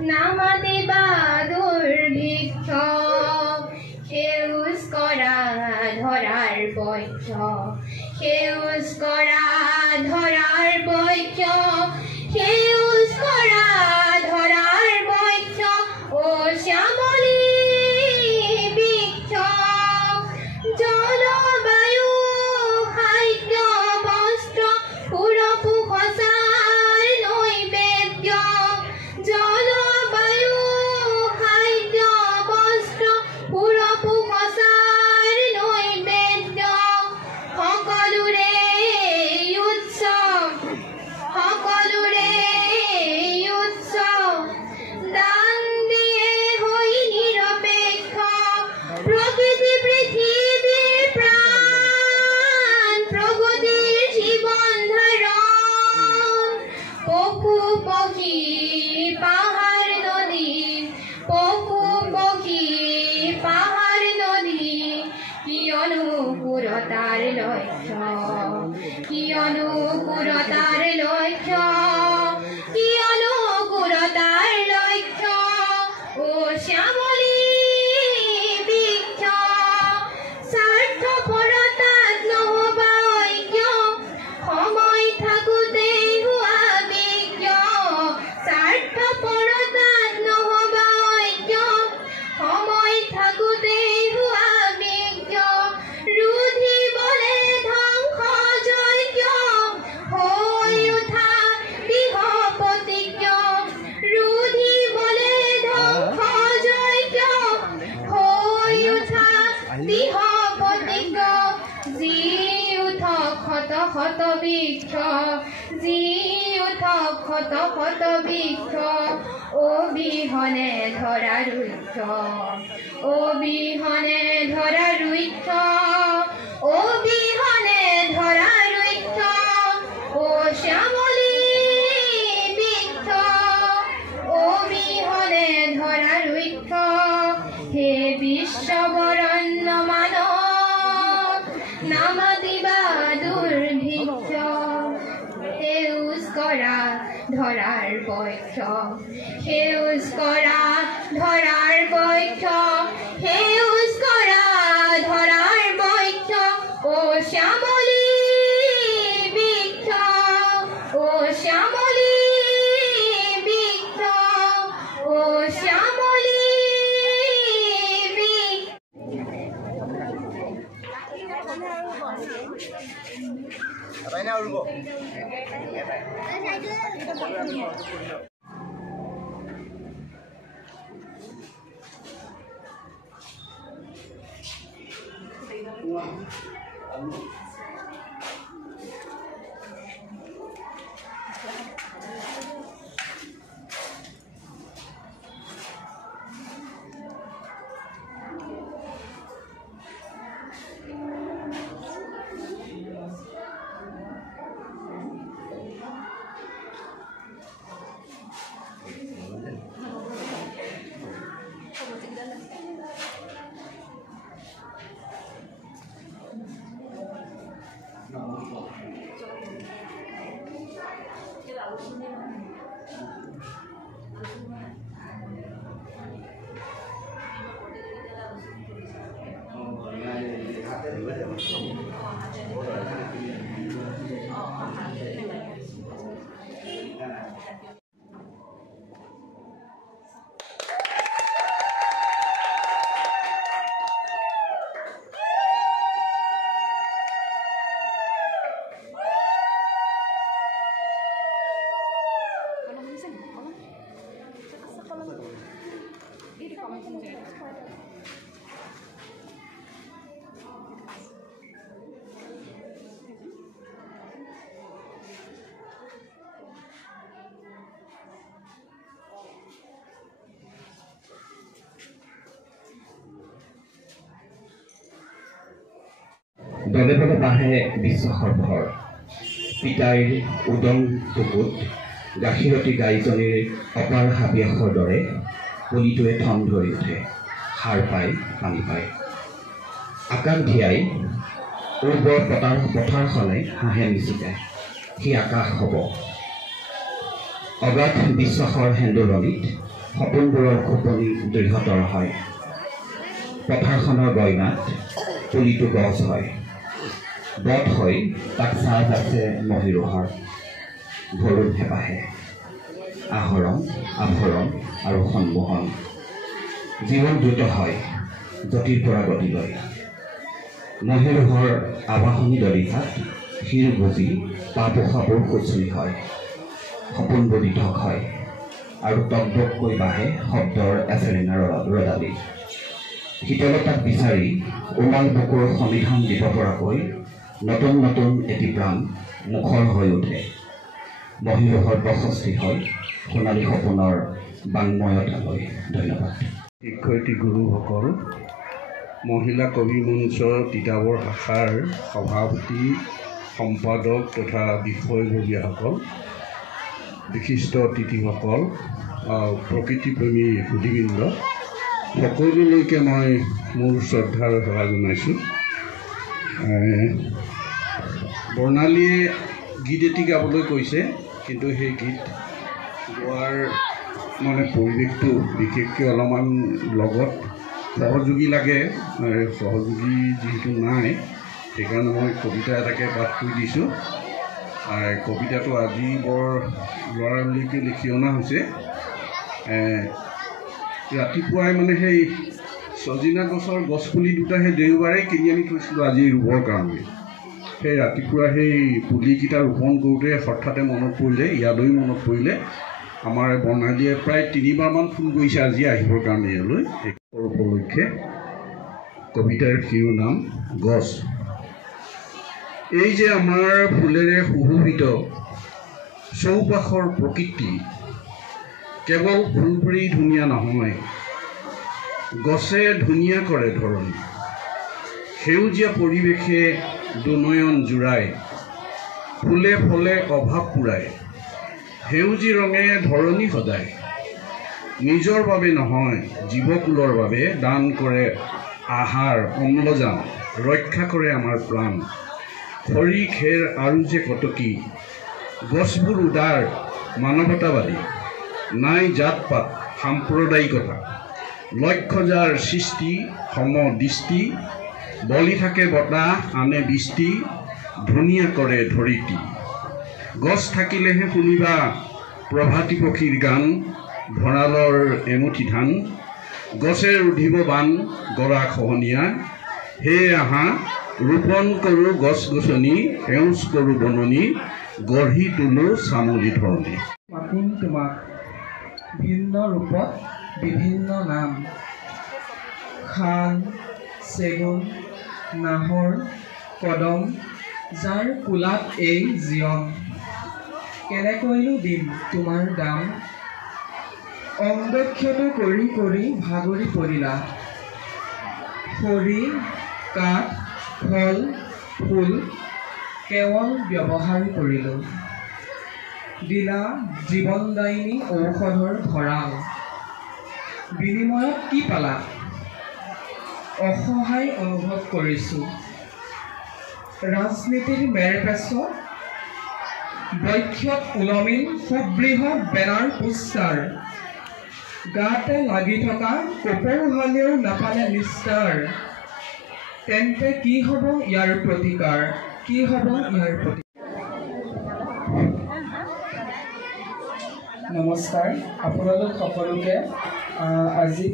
নামাতিবা দুৰ্ভিক্ষ সেউজ কৰা ধৰাৰ বক্ষ সেউজ কৰা ধৰাৰ বক্ষ সেউজ কৰা ধৰাৰ বক্ষ ও শ্যামলী বৃক্ষ জলবায়ু খাদ্য বস্ত্ৰ সুৰপু সঁচাৰ নৈবেদ্য জলবায়ু খাদ্য বস্ত্ৰ সুৰপু সঁচাৰ নৈবেদ্য সকলোৰে উৎসৱ সকলোৰে উৎসৱ দান দিয়ে হৈ নিৰপেক্ষ প্ৰকৃতি পৃথিৱীৰ প্ৰাণ প্ৰগতিৰ জীৱন ধাৰণ পশু পক্ষী পাহাৰ নদী পশু পক্ষী পাহাৰ নদী কিয়নো পুৰতাৰ লক্ষ্য কিয়নো পুৰতাৰ লক্ষ্য কিয়নো পুৰতাৰ লক্ষ্য ও শ্যামলী বৃক্ষ স্বাৰ্থপৰতাত নহবা ঐক্য সময় থাকোঁতে হোৱা বিজ্ঞ স্বাৰ্থপৰতাত নহবা ঐক্য সময় থাকোঁতে হোৱা বিজ্ঞ ৰুধিবলে ধ্বংস যজ্ঞ হৈ উঠা দৃঢ় প্ৰতিজ্ঞ ৰুধিবলে ধ্বংস যজ্ঞ হৈ উঠা দৃঢ় প্ৰতিজ্ঞ যি উঠক শত শত বৃক্ষ যি উঠক শত শত বৃক্ষ অবিহনে ধৰা ৰুক্ষ অবিহনে ধৰা ৰুক্ষ অবিহনে ধৰা ৰুক্ষ ও শ্যামলী বৃক্ষ অবিহনে ধৰা ৰুক্ষ হে বিশ্ববৰণ্য মানৱ নামাতিবা দুৰ্ভিক্ষ সেউজ কৰা ধৰাৰ বক্ষ সেউজ কৰা ধৰাৰ বক্ষ সেউজ কৰা ধৰাৰ বক্ষ ও শ্যামলী বৃক্ষ ও শ্যামলী বৃক্ষ ও শ্যামলী দলে দলে বাঢ়ে বিশ্বাসৰ ভৰ পিতাইৰ উদং টুকুত গাখীৰতী গাইজনীৰ অপাৰ হাবিয়াসৰ দৰে পুলিটোৱে থম ধৰি উঠে সাৰ পাই পানী পায় আকাশ ধিয়াই উৰ্বৰ পথাৰখনে হাঁহে নিচিকায় সি আকাশ হ'ব অগাধ বিশ্বাসৰ হেন্দোলনিত সপোনবোৰৰ খোপনি দৃঢ়তৰ হয়। পথাৰখনৰ গইনাত পুলিটো গছ হয়, বট হৈ তাক ছাঁ আছে মহিৰোহৰ। ভৰুণ হেঁপাহে আহৰণ আভৰণ আৰু সন্মোহন। জীৱন দ্ৰুত হয় যতিৰ পৰা গতিলৈ। মহিৰোহৰ আৱাসনী দলিঘাট শিৰ বুজি পা পোখাবোৰ সুচুৰি হয়। সপোনবোৰ দিঠক হয় আৰু টকটককৈ বাঢ়ে শব্দৰ এচেৰেঙা ৰদালি। শীতলতাক বিচাৰি উমাল বুকুৰ সমিধান দিব পৰাকৈ নতুন নতুন এটি প্ৰাণ মুখৰ হৈ উঠে। মহিৰোহৰ প্ৰশস্তি হয় সোণালী সপোনৰ বাংময়তালৈ। ধন্যবাদ। শিক্ষয়িত্ৰী গুৰুসকল, মহিলা কবি মঞ্চ তিতাবৰ শাখাৰ সভাপতি, সম্পাদক তথা বিষয়ববীয়াসকল, বিশিষ্ট অতিথিসকল, প্ৰকৃতিপ্ৰেমী সুধীবৃন্দ, সকলোলৈকে মই মোৰ শ্ৰদ্ধাৰ সেৱা জনাইছোঁ। বৰ্ণালীয়ে গীত এটি গাবলৈ কৈছে, কিন্তু সেই গীত গোৱাৰ পৰিৱেশটো বিশেষকৈ অলপমান লগত সহযোগী লাগে। সহযোগী যিহেতু নাই, সেইকাৰণে মই কবিতা এটাকে পাঠ কৰি দিছোঁ। কবিতাটো আজি বৰ লৰালৰিকৈ লিখি অনা হৈছে। ৰাতিপুৱাই সেই ছজিনা গছৰ গছপুলি দুটা সেই দেওবাৰে কিনি আনি থৈছিলোঁ আজি ৰুবৰ কাৰণে। সেই ৰাতিপুৱা সেই পুলিকেইটা ৰোপণ কৰোঁতে হঠাতে মনত পৰিলে, ইয়ালৈ মনত পৰিলে। আমাৰ বৰ্ণালীয়ে প্ৰায় 3বাৰমান ফোন কৰিছে আজি আহিবৰ কাৰণে ইয়ালৈ। এই উপলক্ষে কবিতাৰ শিৰোনাম গছ। এই যে আমাৰ ফুলেৰে সুশোভিত চৌপাশৰ প্ৰকৃতি, কেৱল ফুলবোৰেই ধুনীয়া নহয়, গছে ধুনীয়া কৰে ধৰণী। সেউজীয়া পৰিৱেশে দুনয়ন জোৰাই, ফুলে ফলে অভাৱ পূৰাই, সেউজী ৰঙে ধৰণী সজায়। নিজৰ বাবে নহয় জীৱকুলৰ বাবে দান কৰে আহাৰ অম্লজান, ৰক্ষা কৰে আমাৰ প্ৰাণ। খৰি খেৰ আৰু যে কটকী, গছবোৰ উদাৰ মানৱতাবাদী, নাই জাত পাত সাম্প্ৰদায়িকতা। লক্ষ্য যাৰ সৃষ্টি সমদৃষ্টি, বলি থাকে বতাহ আনে বৃষ্টি, ধুনীয়া কৰে ধৰিত্ৰী। গছ থাকিলেহে শুনিবা প্ৰভাতী পক্ষীৰ গান, ভঁৰালৰ এমুঠি ধান। গছে ৰুধিব বান গৰা খহনীয়া, সেয়ে আহা ৰোপণ কৰোঁ গছ গছনি, সেউজ কৰোঁ বননি, গঢ়ি তোলোঁ চামুলি ধৰণী। মাতিম তোমাক ভিন্ন ৰূপত বিভিন্ন নাম, শাল চেগুন নাহৰ কদম, যাৰ কোলাত এই জীৱন। কেনেকৈনো দিম তোমাৰ দাম, অংগক্ষত কৰি কৰি ভাগৰি পৰিলা। খৰি কাঠ ফল ফুল কেৱল ব্যৱহাৰ কৰিলোঁ, দিলা জীৱনদায়িনী ঔষধৰ ভঁৰাল। বিনিময়ত কি পালা, অসহায় অনুভৱ কৰিছোঁ। ৰাজনীতিৰ মেৰপেচত বক্ষত ওলমিল সুবৃহৎ বেনাৰ পোষ্টাৰ, গাতে লাগি থকা কপৌহালেও নাপালে নিস্তাৰ। তেন্তে কি হ'ব ইয়াৰ প্ৰতিকাৰ, কি হ'ব ইয়াৰ প্ৰতিকাৰ? নমস্কাৰ, আপোনালোক সকলোকে আজি